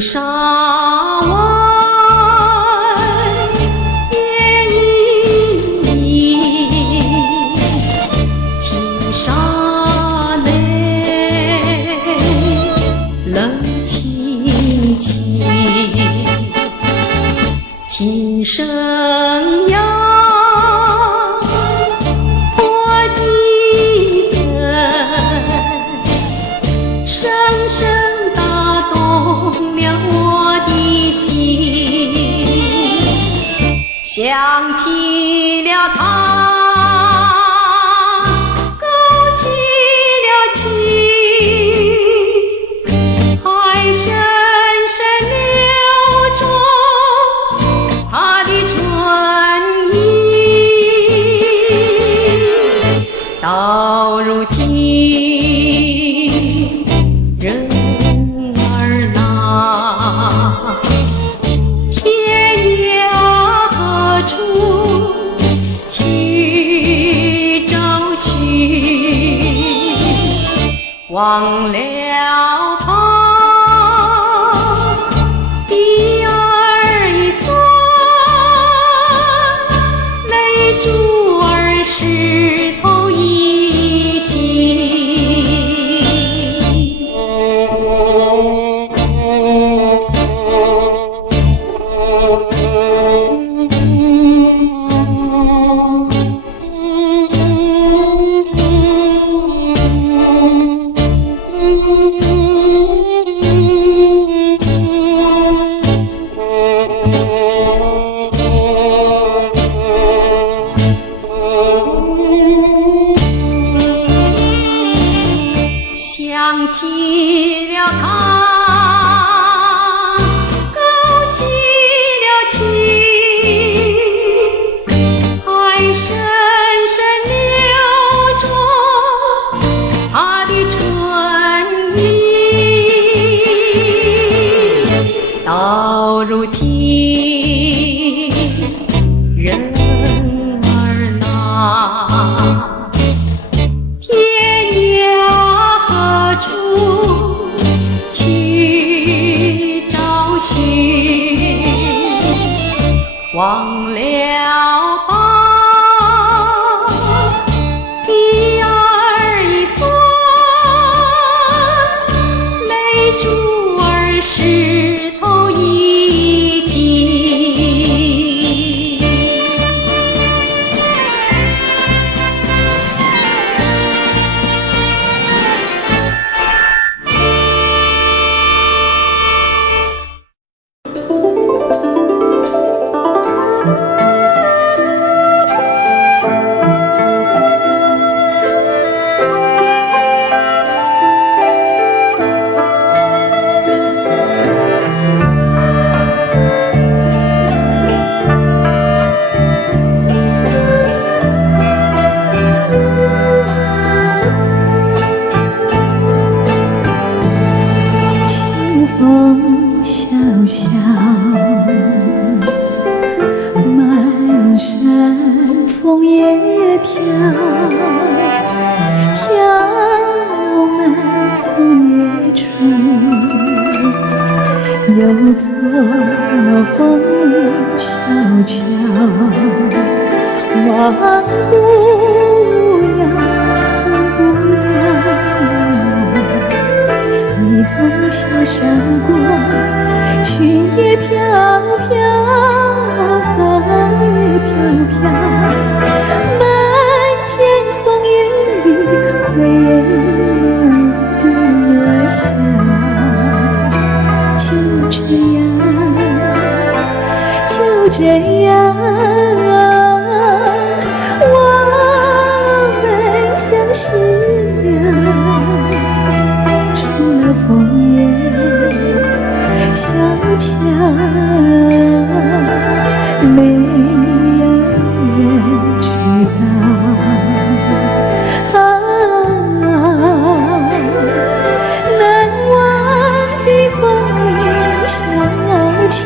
青沙湾夜莺莺，青沙内冷清清，琴声扬破几层，深深打动了我的心，想起了他，勾起了情，还深深留住他的春意。到如今人儿呐，天涯何处去找寻？忘了吧，鼻儿一酸，泪珠儿湿透衣襟。想起了他，勾起了情，还深深留住他的春意。到如今人儿呐，天涯何处去找寻？忘了吧，鼻儿一酸，泪珠儿湿透衣襟。风萧萧，满山枫叶飘，飘满枫叶处，有座枫林悄悄，忘不了，忘不了。你从桥上过，裙也飘飘，发也飘飘，满天枫叶里，回眸对我笑。就这样，就这样，我们相识了。枫叶小桥，没有人知道。难忘的枫林小桥。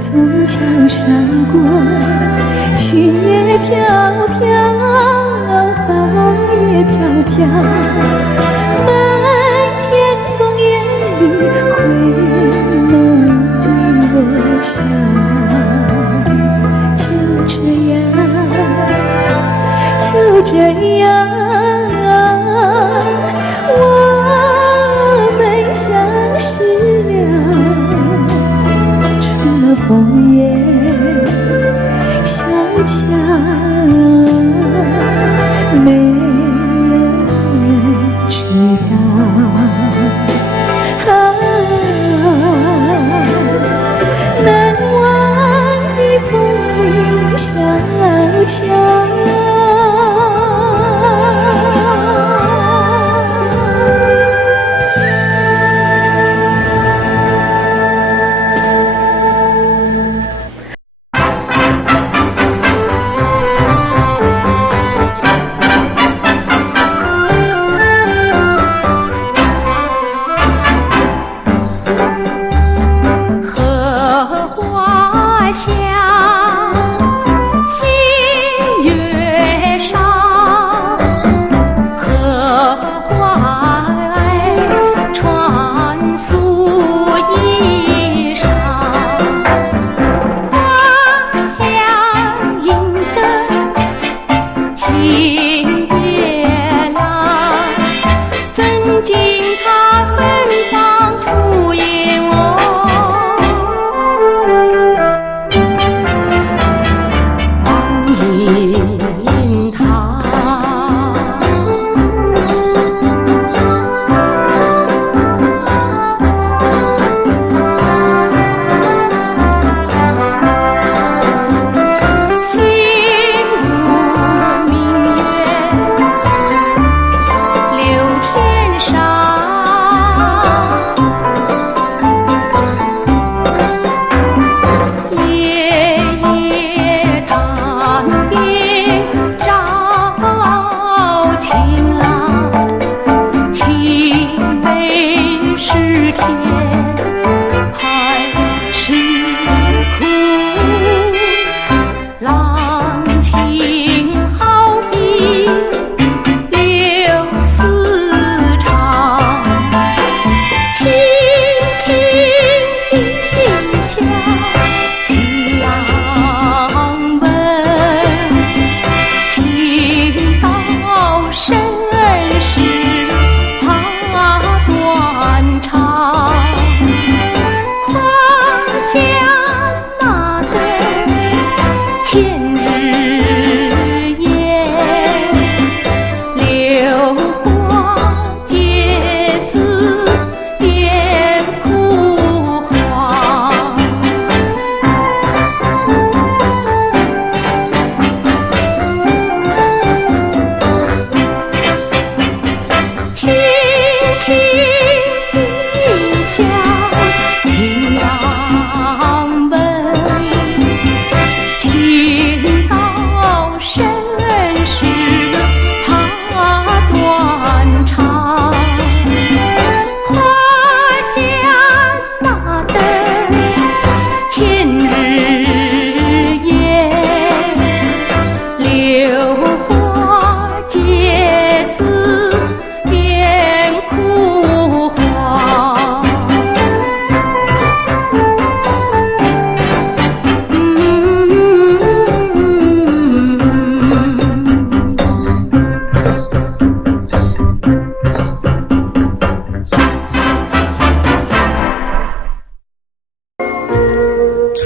从桥上过，裙也飘飘，花也飘飘，满天光艳里，回眸对我笑。就这样，就这样，我们相识了。除了红叶小桥，没有人知道。难忘的风铃小桥。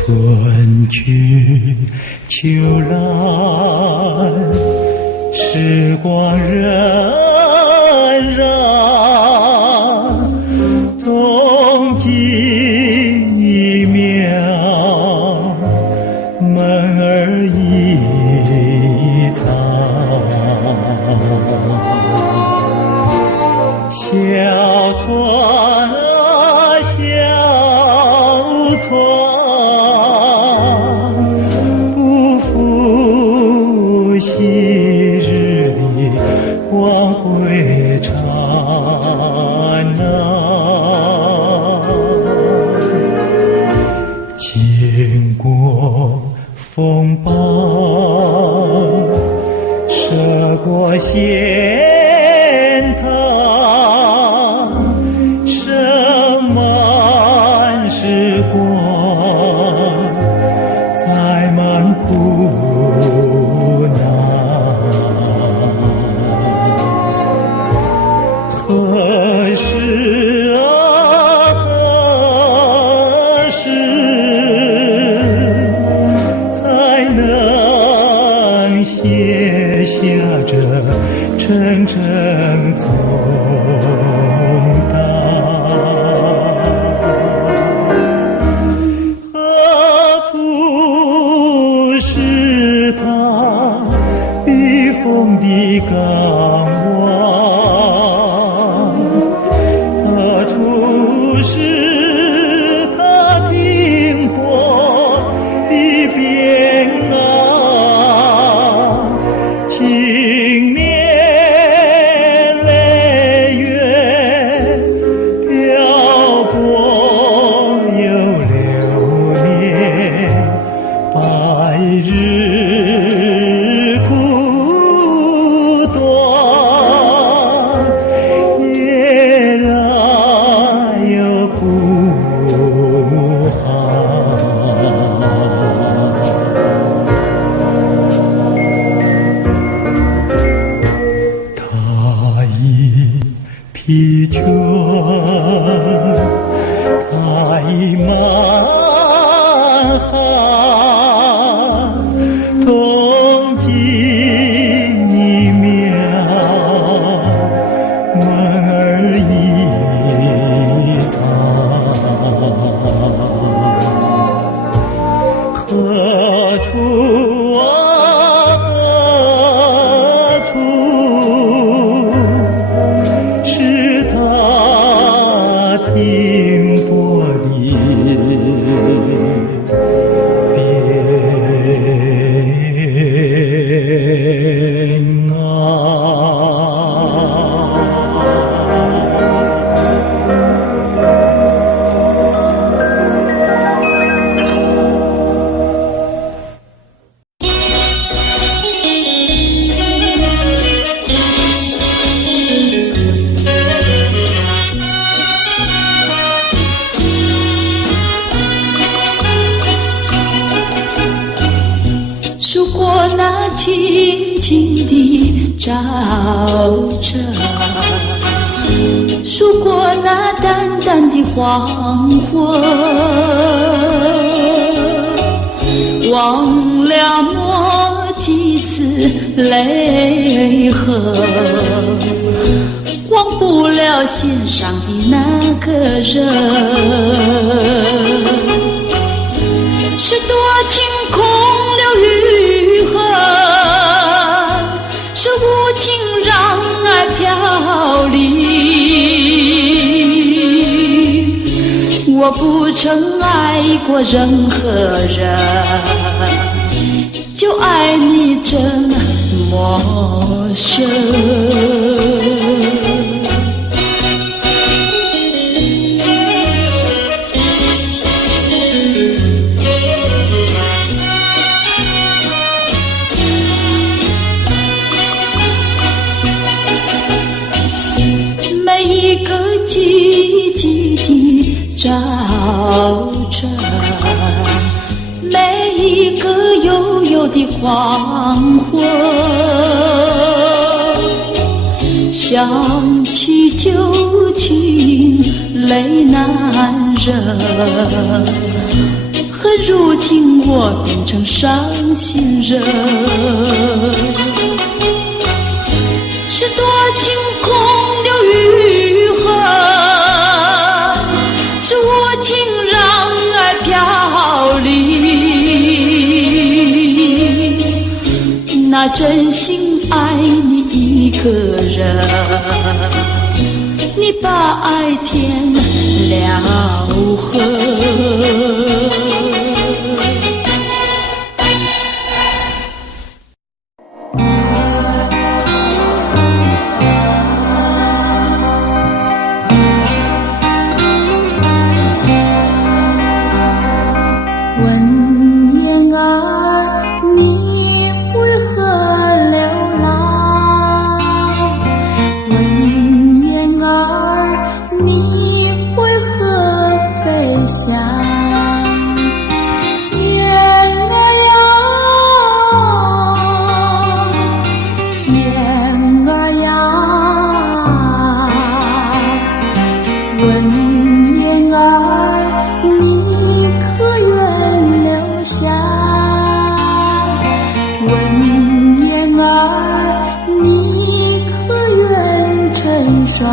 春去秋来，时光荏苒，冬季一秒，门儿一草，小船啊小船，昔日里光辉长。风暴，涉过险滩，盛满时光，载满苦难。何时啊，何时才能卸下这沉沉重担？何处是他避风的港湾？何处是他停泊的边岸？经年累月漂泊又流连，白日苦短，夜来又不寒。他已疲倦，他已满含，痛尽一秒，梦儿已残。何处啊，何处是他停泊的边岸？数过那静静的朝晨，数过那淡淡的黄昏，忘了抹几次泪痕，忘不了心上的那个人。是多情空留余恨，是无情让爱飘离。我不曾爱过任何人，就爱你这么深。每一个寂寂的早晨，每一个悠悠的黄昏，想起旧情泪难忍，恨如今我变成伤心人。是多情空留余恨，是无情让爱飘离。那真心爱你一个人，你把爱填了河。文言霜。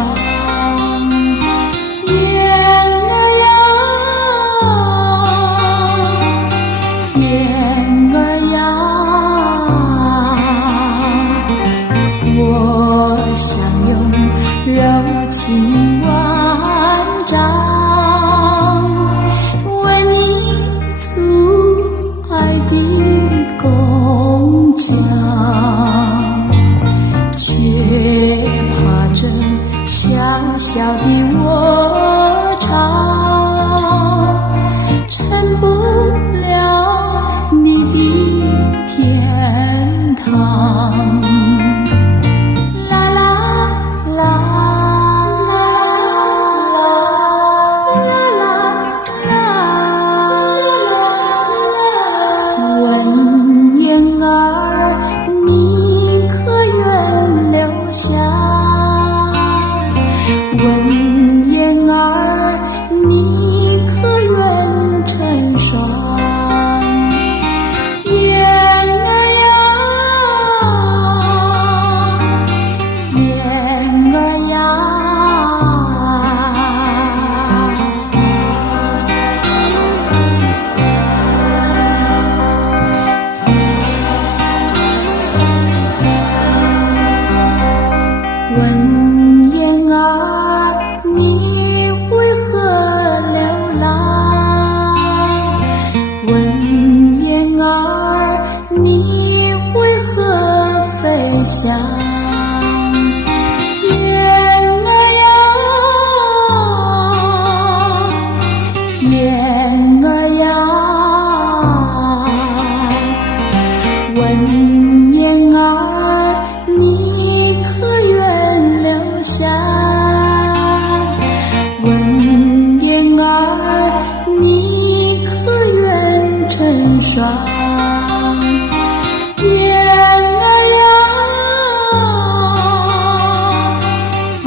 燕儿呀，燕儿呀，我想用柔情万丈为你诉爱的弓腔，却怕这小小的我唱成不了你的天堂。啦啦啦啦啦啦，问燕儿你可愿留下？问燕儿你可愿成双？燕儿呀，燕儿呀，问燕儿你为何流浪？问燕儿你为何飞翔？燕儿呀，燕儿呀，问燕儿你可愿留下？问燕儿你可愿成双？燕儿呀，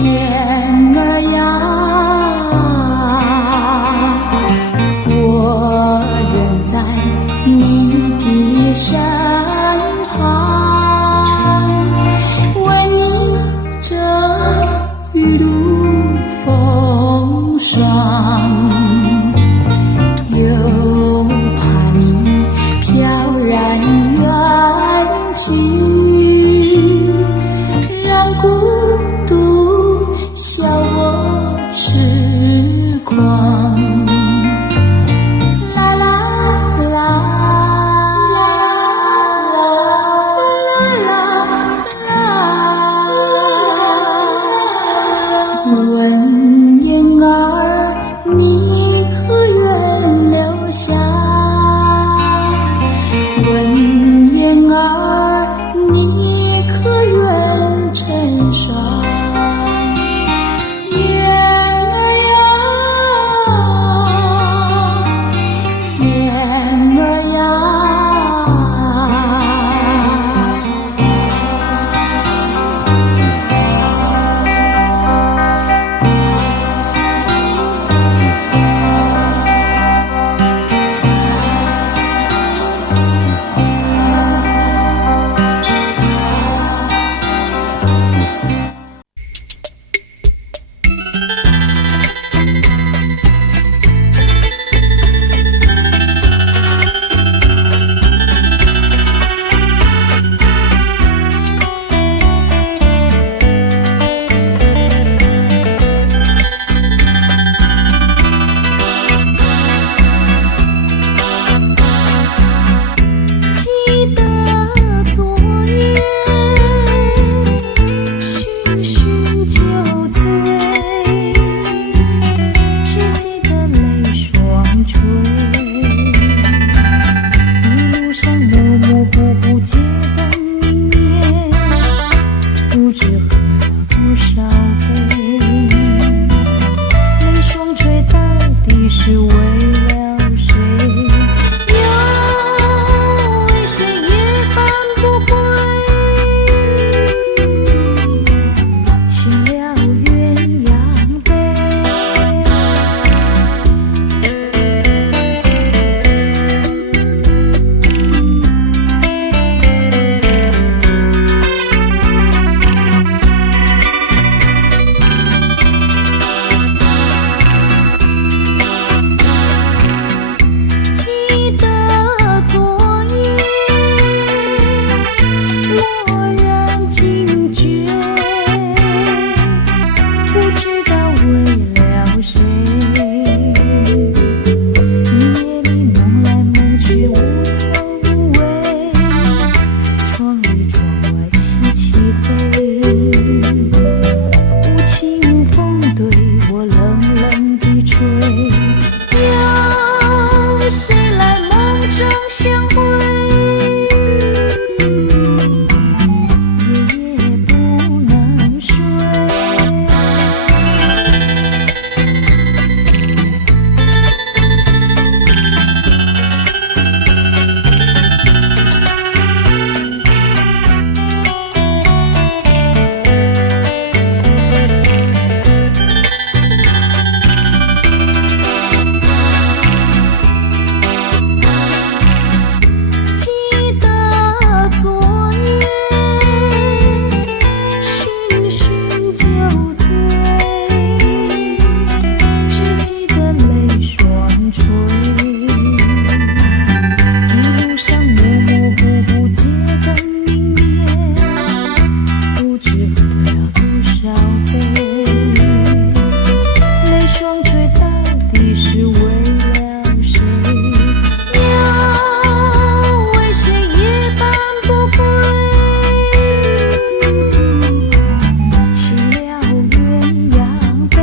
燕儿呀，我愿在你的身旁，为你遮雨露风霜，又怕你飘然远去，让孤独笑我痴狂。啦啦啦啦啦啦，问燕儿你可愿留下？问燕儿你可愿成双？燕儿呀，燕儿呀，相会，夜夜不能睡。记得昨夜醺醺酒醉，只记得泪双垂。一路上模模糊糊街灯明灭，不知喝了多少杯。泪双垂到底是为了谁？鸟为谁夜半不归？洗了鸳鸯杯。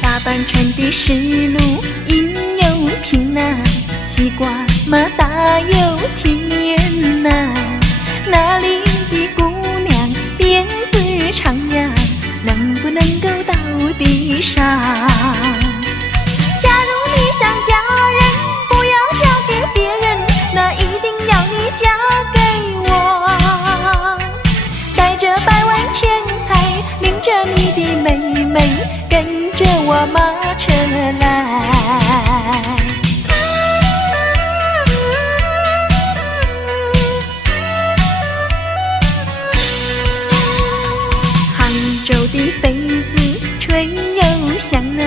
下半程的是路应有平啊，西瓜马大有甜呐。那里的姑娘辫子长呀，能不能够到地上？假如你想嫁人，不要嫁给别人，那一定要你嫁给我。带着百万钱财，领着你的妹妹，跟着我马车来。杭州的妃子吹又响啊，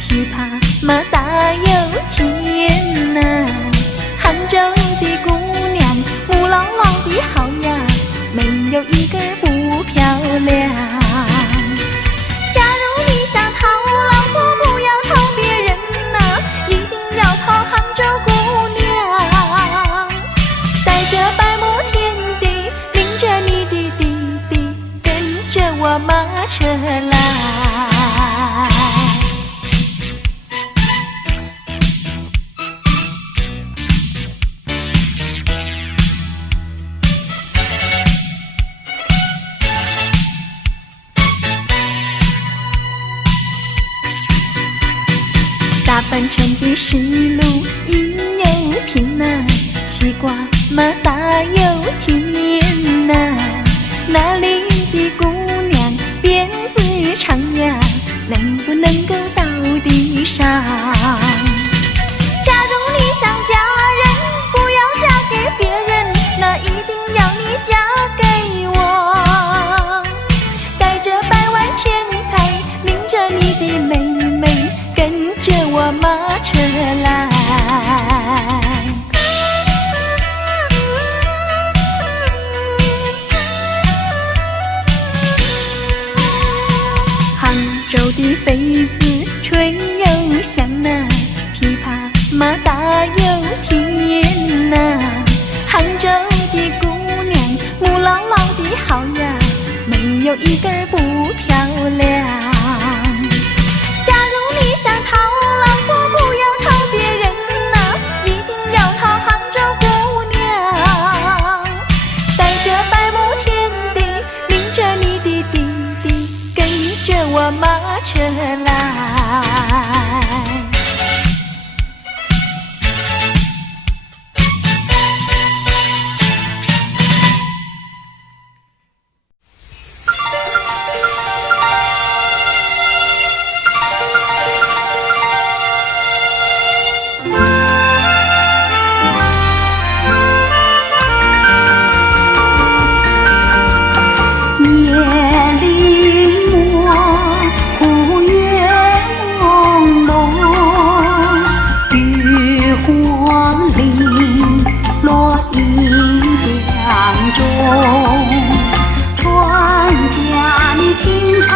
琵琶马大又甜呐。杭州的姑娘木老老的好呀，没有一个不漂亮。假如你想讨老婆，不要讨别人呐，一定要讨杭州姑娘。带着百亩田地，领着你的弟弟，跟着我马车来。大半程的是路应有平啊，西瓜马大有甜呐。那里的姑娘辫子长呀，能不能够到地上？假如你想嫁人，不要嫁给别人，那一定要你嫁给我。带着百万钱财，领着你的妹妹，跟着我马车来。杭州的妃子吹又响啊，琵琶马大又甜呐。杭州的姑娘木老老的好呀，没有一个不漂亮。假如你想讨老婆，不要讨别人呐，一定要讨杭州姑娘。带着百亩田地，领着你的弟弟，跟着我马车来。夜里模糊月船家你轻唱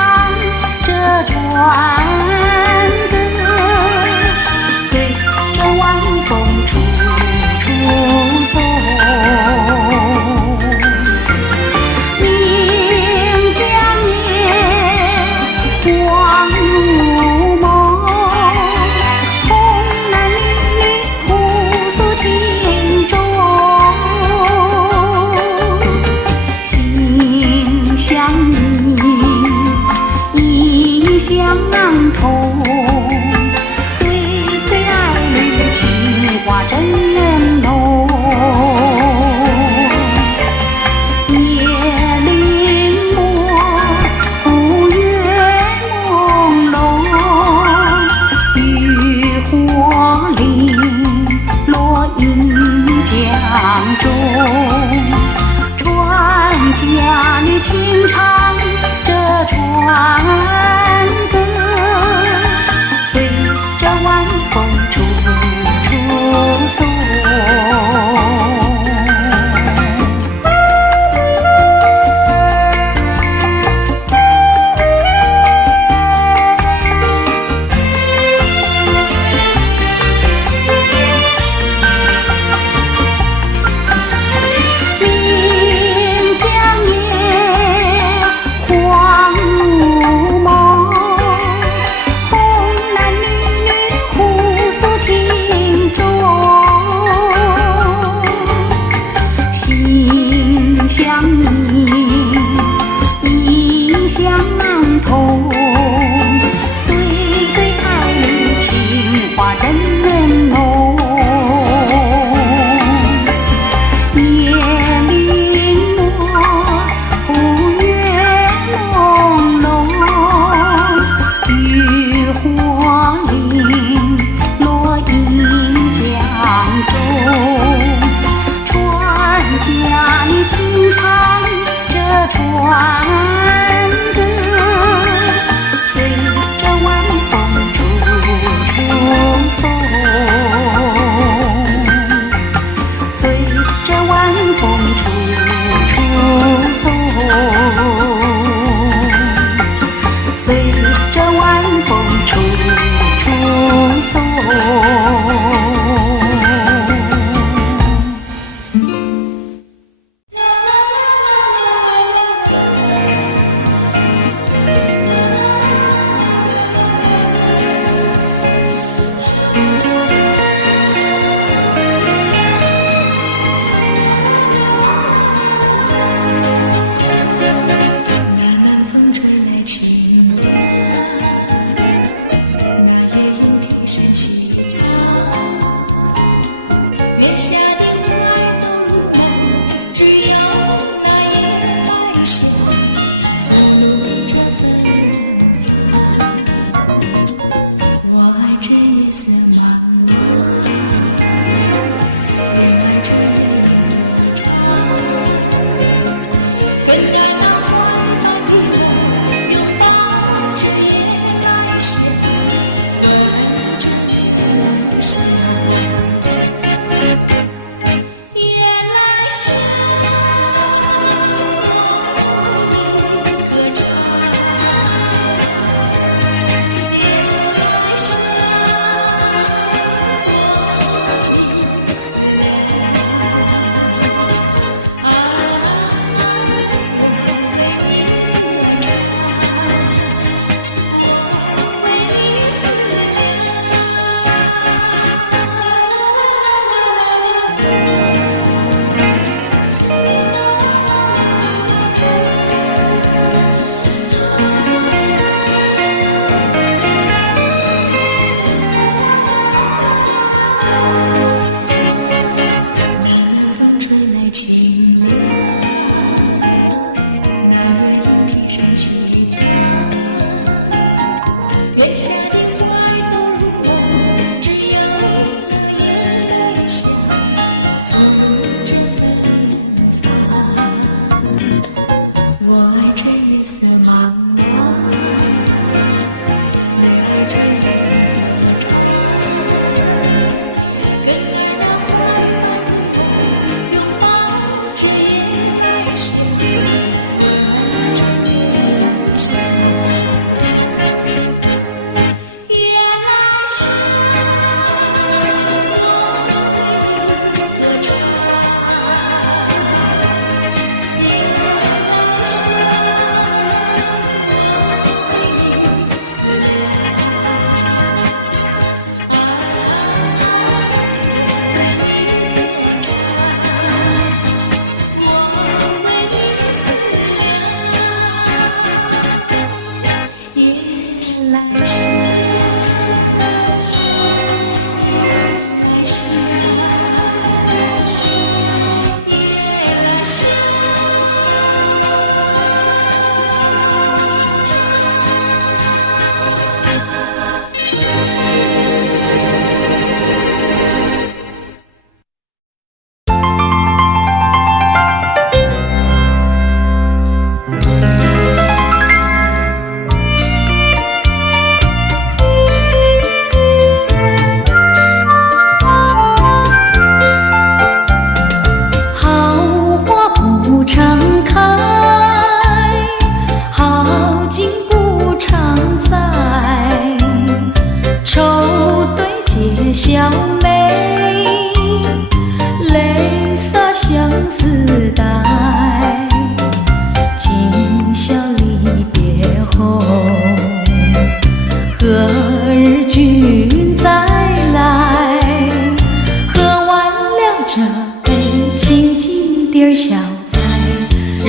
这船歌，随着晚风处处送。岷江夜，黄如梦，红男绿女互诉情衷。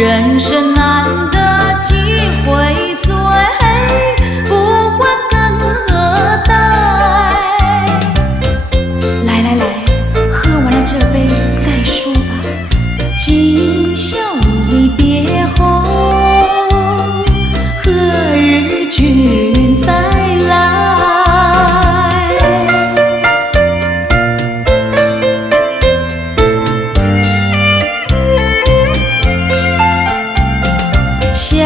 人生难得几回醉，不管更何代。来来来，喝完了这杯再说吧。今宵离别后，何日君再来？笑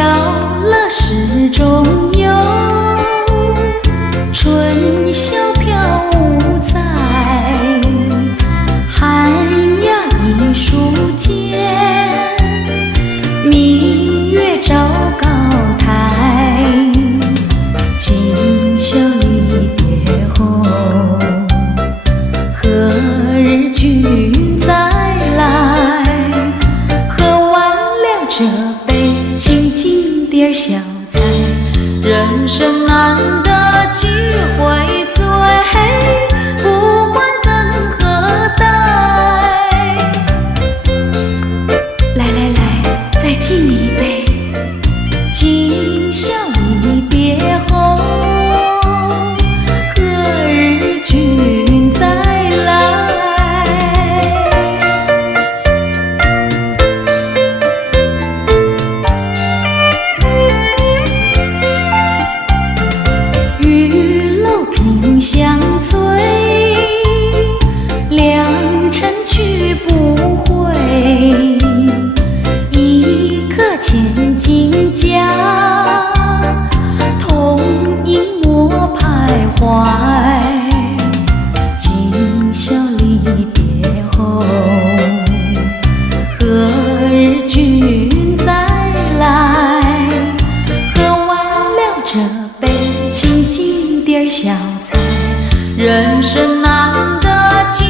乐始终有，春宵飘无在。寒鸦一树间，明月照高台。今宵离别后，何日君再来？喝完了这杯清静点小菜，人生难得几回醉，不管更何代。来来来，再敬你一杯。今宵离别后，何日君再来？玉楼萍香醉，良辰去不回。一刻千金家，同一抹徘徊。今宵离别后，何日君再来？喝完了这杯清静点小菜，人生难得几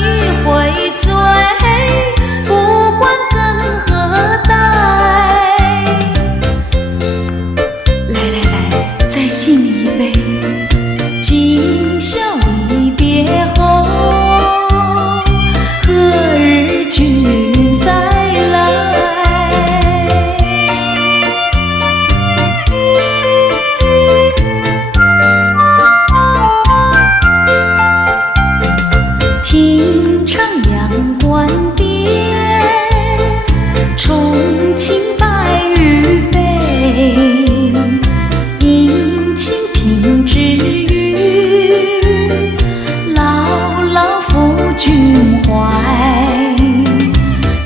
回醉，不管更何代。来来来，再敬你一杯。今宵离别后，何日君再来？听唱阳关殿，重庆白玉杯。殷勤品之语，牢牢付君怀。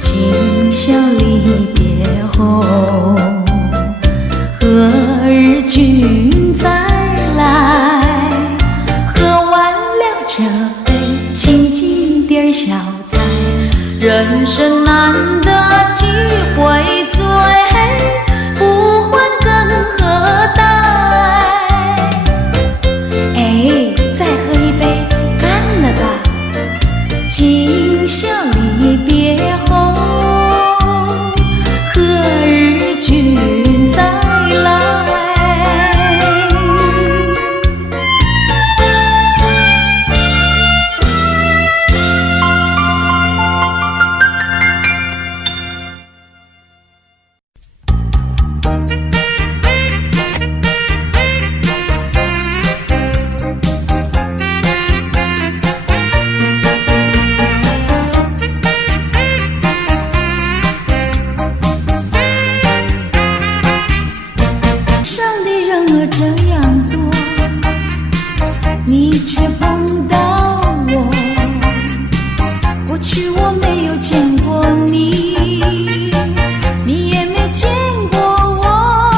今宵离别后，何日君再来？喝完了这杯清静点小菜，人生难得几回醉，不管更何代。哎，再喝一杯，干了吧。今宵离别后，何日君再来？上的人儿这样多，你却碰到我。过去我没有见过你，你也没见过我。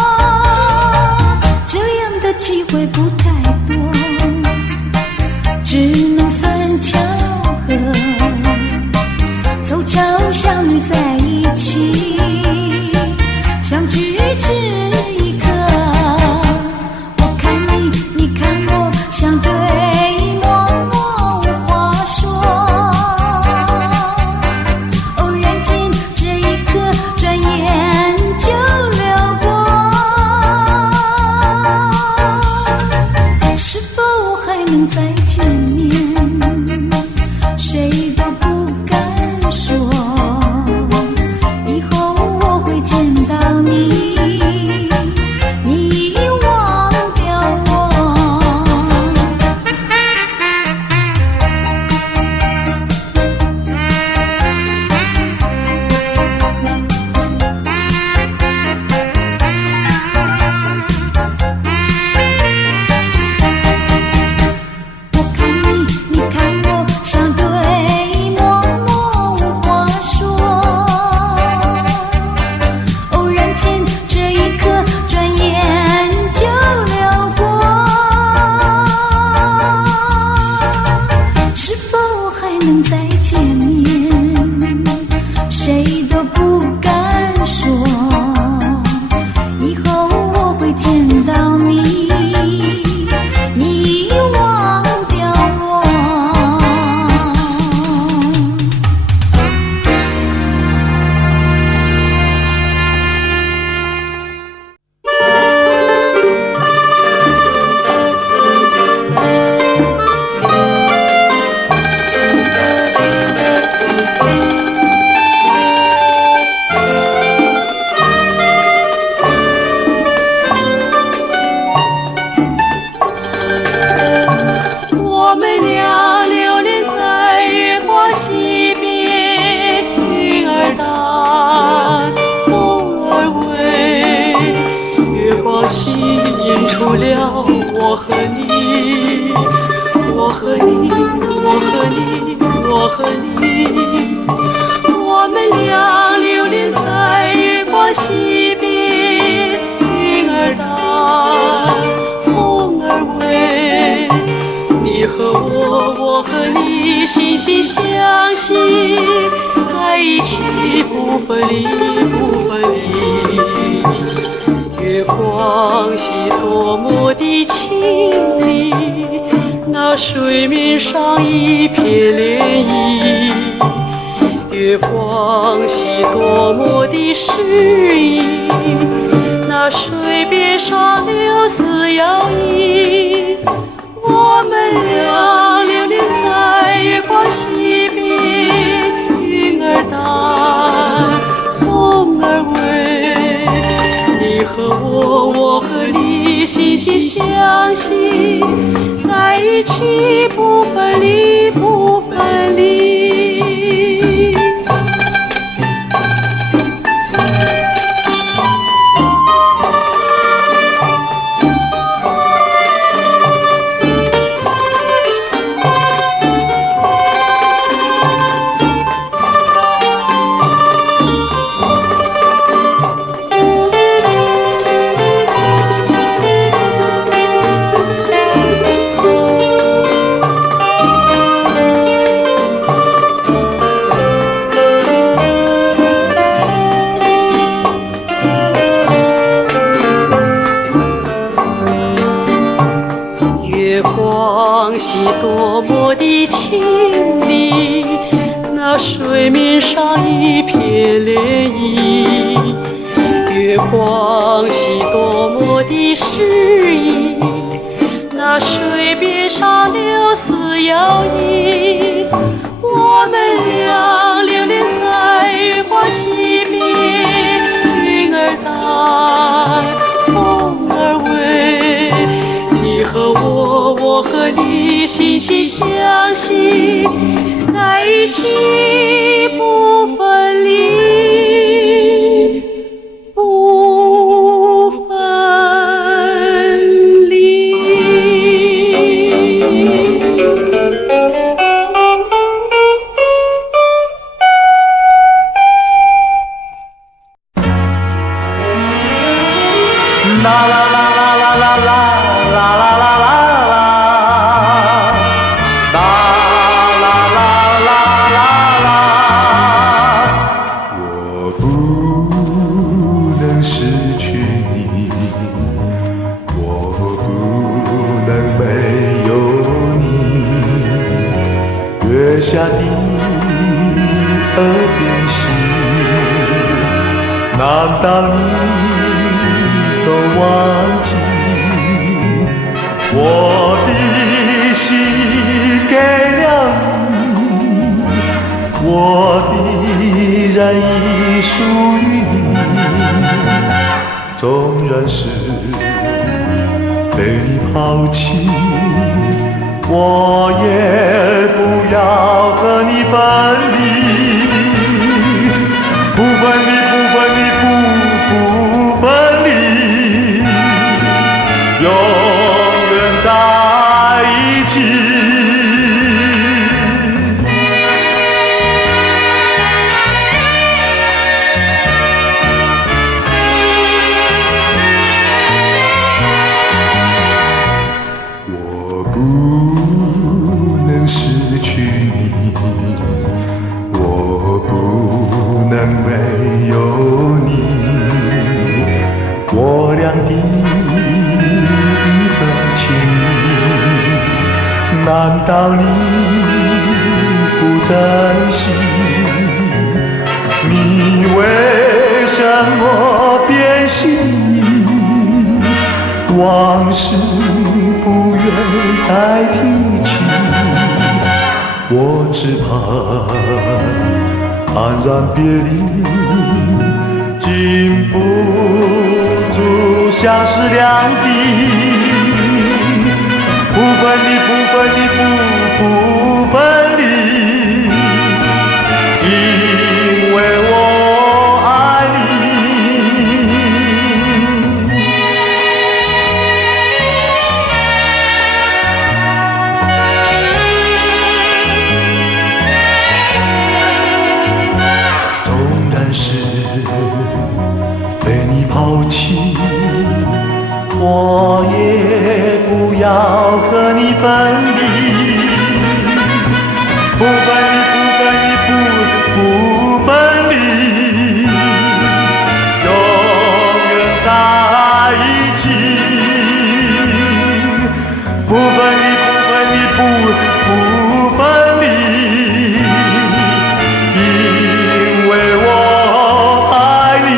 和你，我和你，我和你，我们俩流连在月光西边，云儿淡，风儿微。你和我，我和你，心心相惜，在一起不分离，不分离。月光西多么的清丽，那水面上一片涟漪。月光西多么的诗意，那水边上柳丝摇曳。我们俩流连在月光西边，云儿淡，风儿微。你和我，我和你，心心相惜，在一起不分离，不分离。多么的清丽，那水面上一片涟漪。月光西多么的诗意，那水边上柳丝摇曳。我们俩流连在月光西边，云儿淡，风儿微。你和我，我和你，心心相惜，在一起不分离，不分离。啦啦啦啦啦啦啦。下的耳边心，难道你都忘记我的心给了你，我的人已属于你，纵然是被你抛弃，我也不要和你分离，不分离，不分离，不分离，永远在一起。我不能失去你，我不能没有你，我俩的一份情谊，难道你不珍惜？你为什么变心？往事不愿再提起，我只怕黯然别离，经不住相思两地。不分离，不分离，不分离，因为我爱你。抛弃，我也不要和你分离，不分离，不分离，不分离，永远在一起，不分离，不分离，不分离，因为我爱你。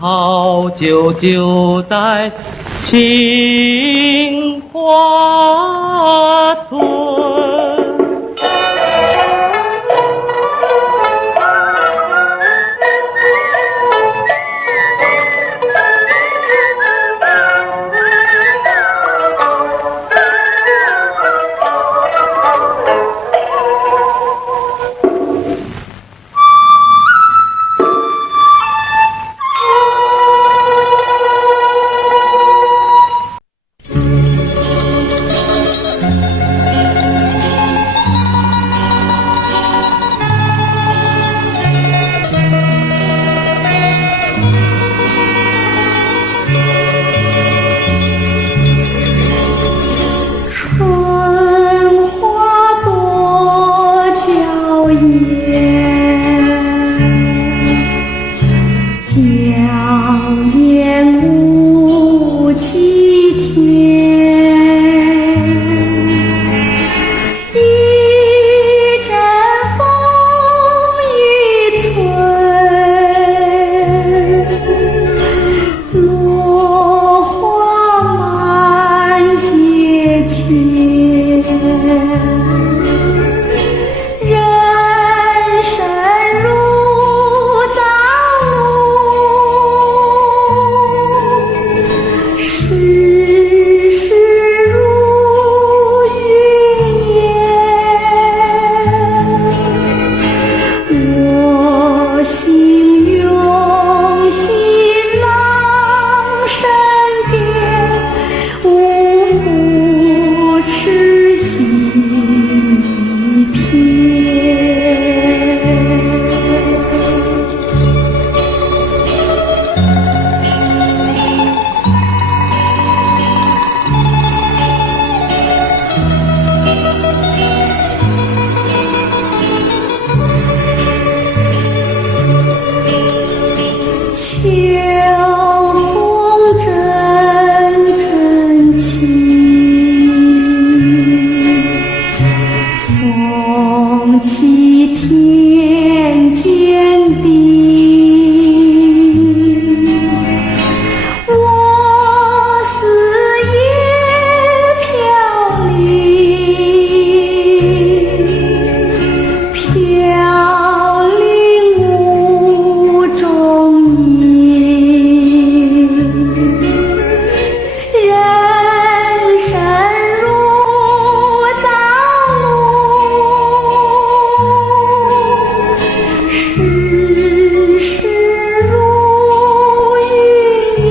好久就在杏花村。天坚定，我思也飘零，飘零雾中影，人生如朝露，世事如云烟，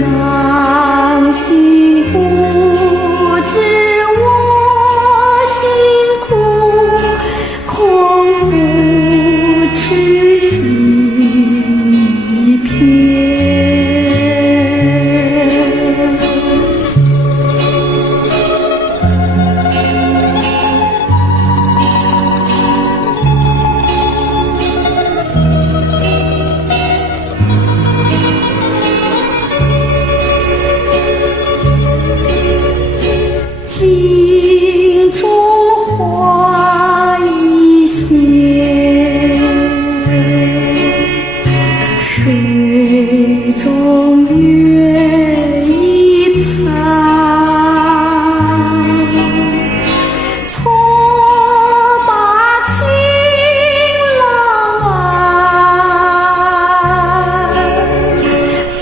难行不知我辛苦，空负痴心一片。镜中花一现，水中月一残，错把情郎爱，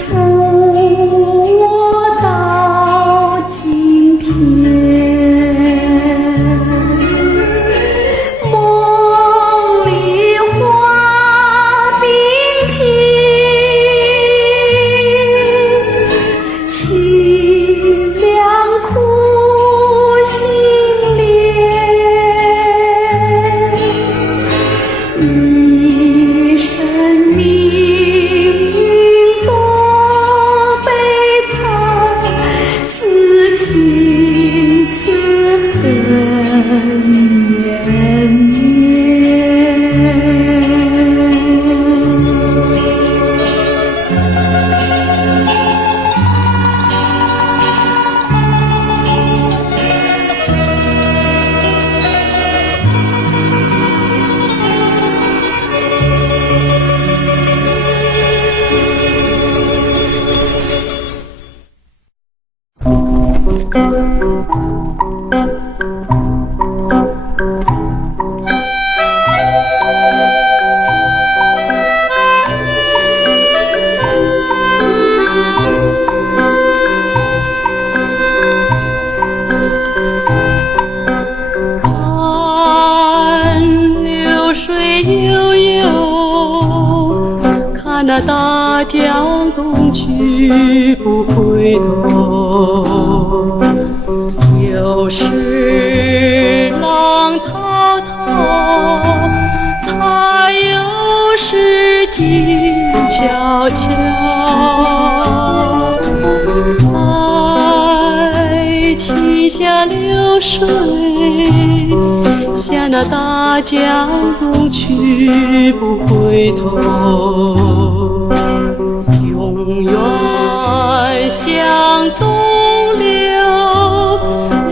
负我到今天。梦里花冰停，凄凉苦心莲，一生命运多悲惨，此情此恨绵绵。看流水悠悠，看那大江东去不回头。有时浪滔滔，它有时静悄悄。爱情像流水，向那大江东去不回头，永远向东流，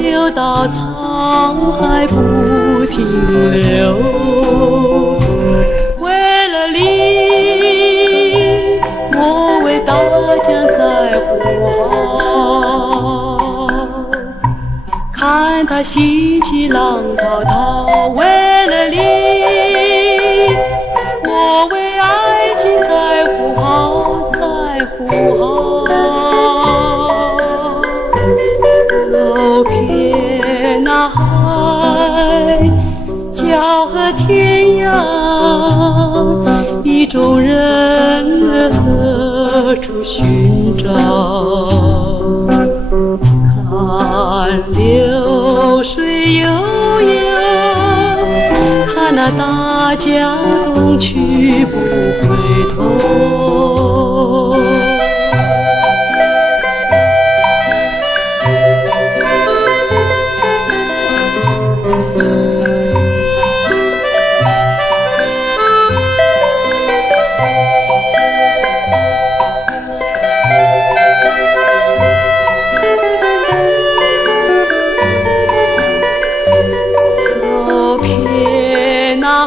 流到沧海不停留。为了你，我为大江在呼号，看它兴起浪滔滔。为了你，我为爱情在呼号，在呼号。走遍那海角和天涯，意中人何处寻找？看流水悠悠，看那大江东去不回头。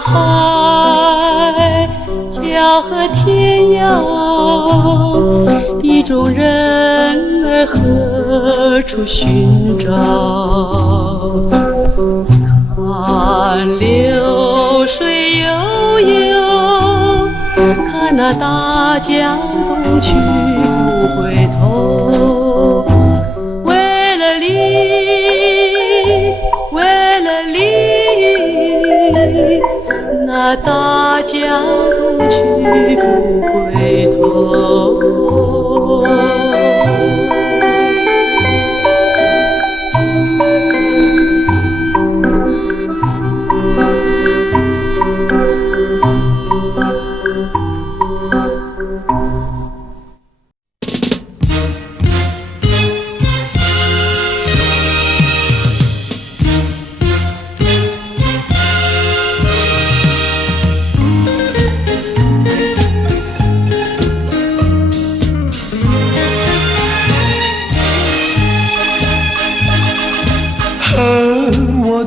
海角和天涯，意中人儿何处寻找？看流水悠悠，看那大江东去不回头。为了你，为了你，那大江东去不回头。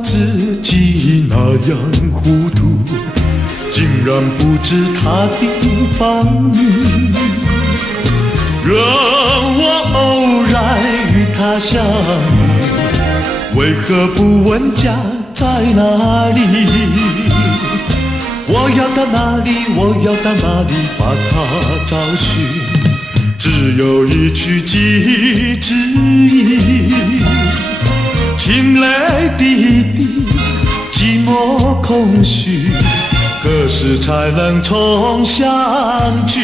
自己那样糊涂，竟然不知他的芳名。若我偶然与他相遇，为何不问家在哪里？我要到哪里，我要到哪里把他找寻？只有一曲记忆之音，清泪滴滴，寂寞空虚，何时才能重相聚？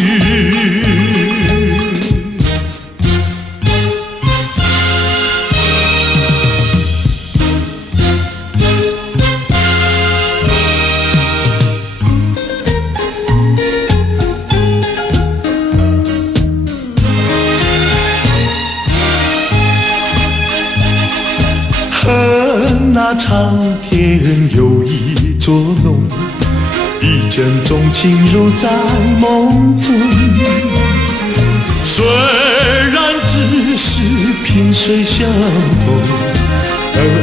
那长天有意捉弄，一见钟情如在梦中。虽然只是萍水相逢，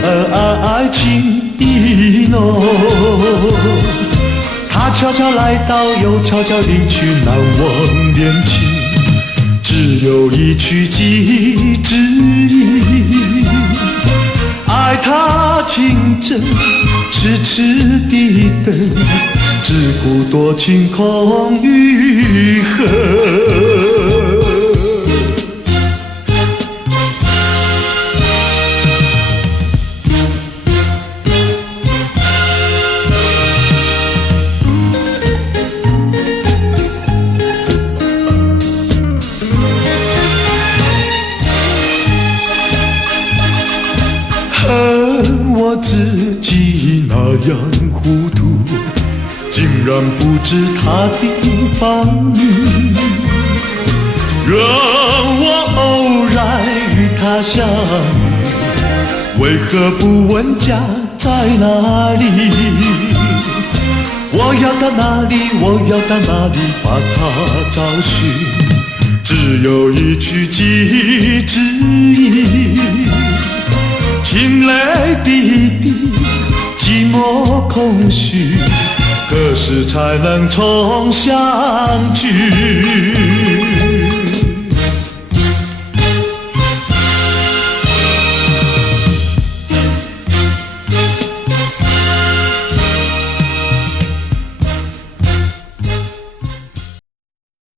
而爱情意浓。他悄悄来到，又悄悄离去，难忘恋情，只有一曲记忆之音。爱他情真，痴痴地等，只顾多情空余恨。我自己那样糊涂，竟然不知他的芳名。若我偶然与他相遇，为何不问家在哪里？我要到哪里，我要到哪里把他找寻？只有一曲记忆之音，清泪滴滴，寂寞空虚，何时才能重相聚？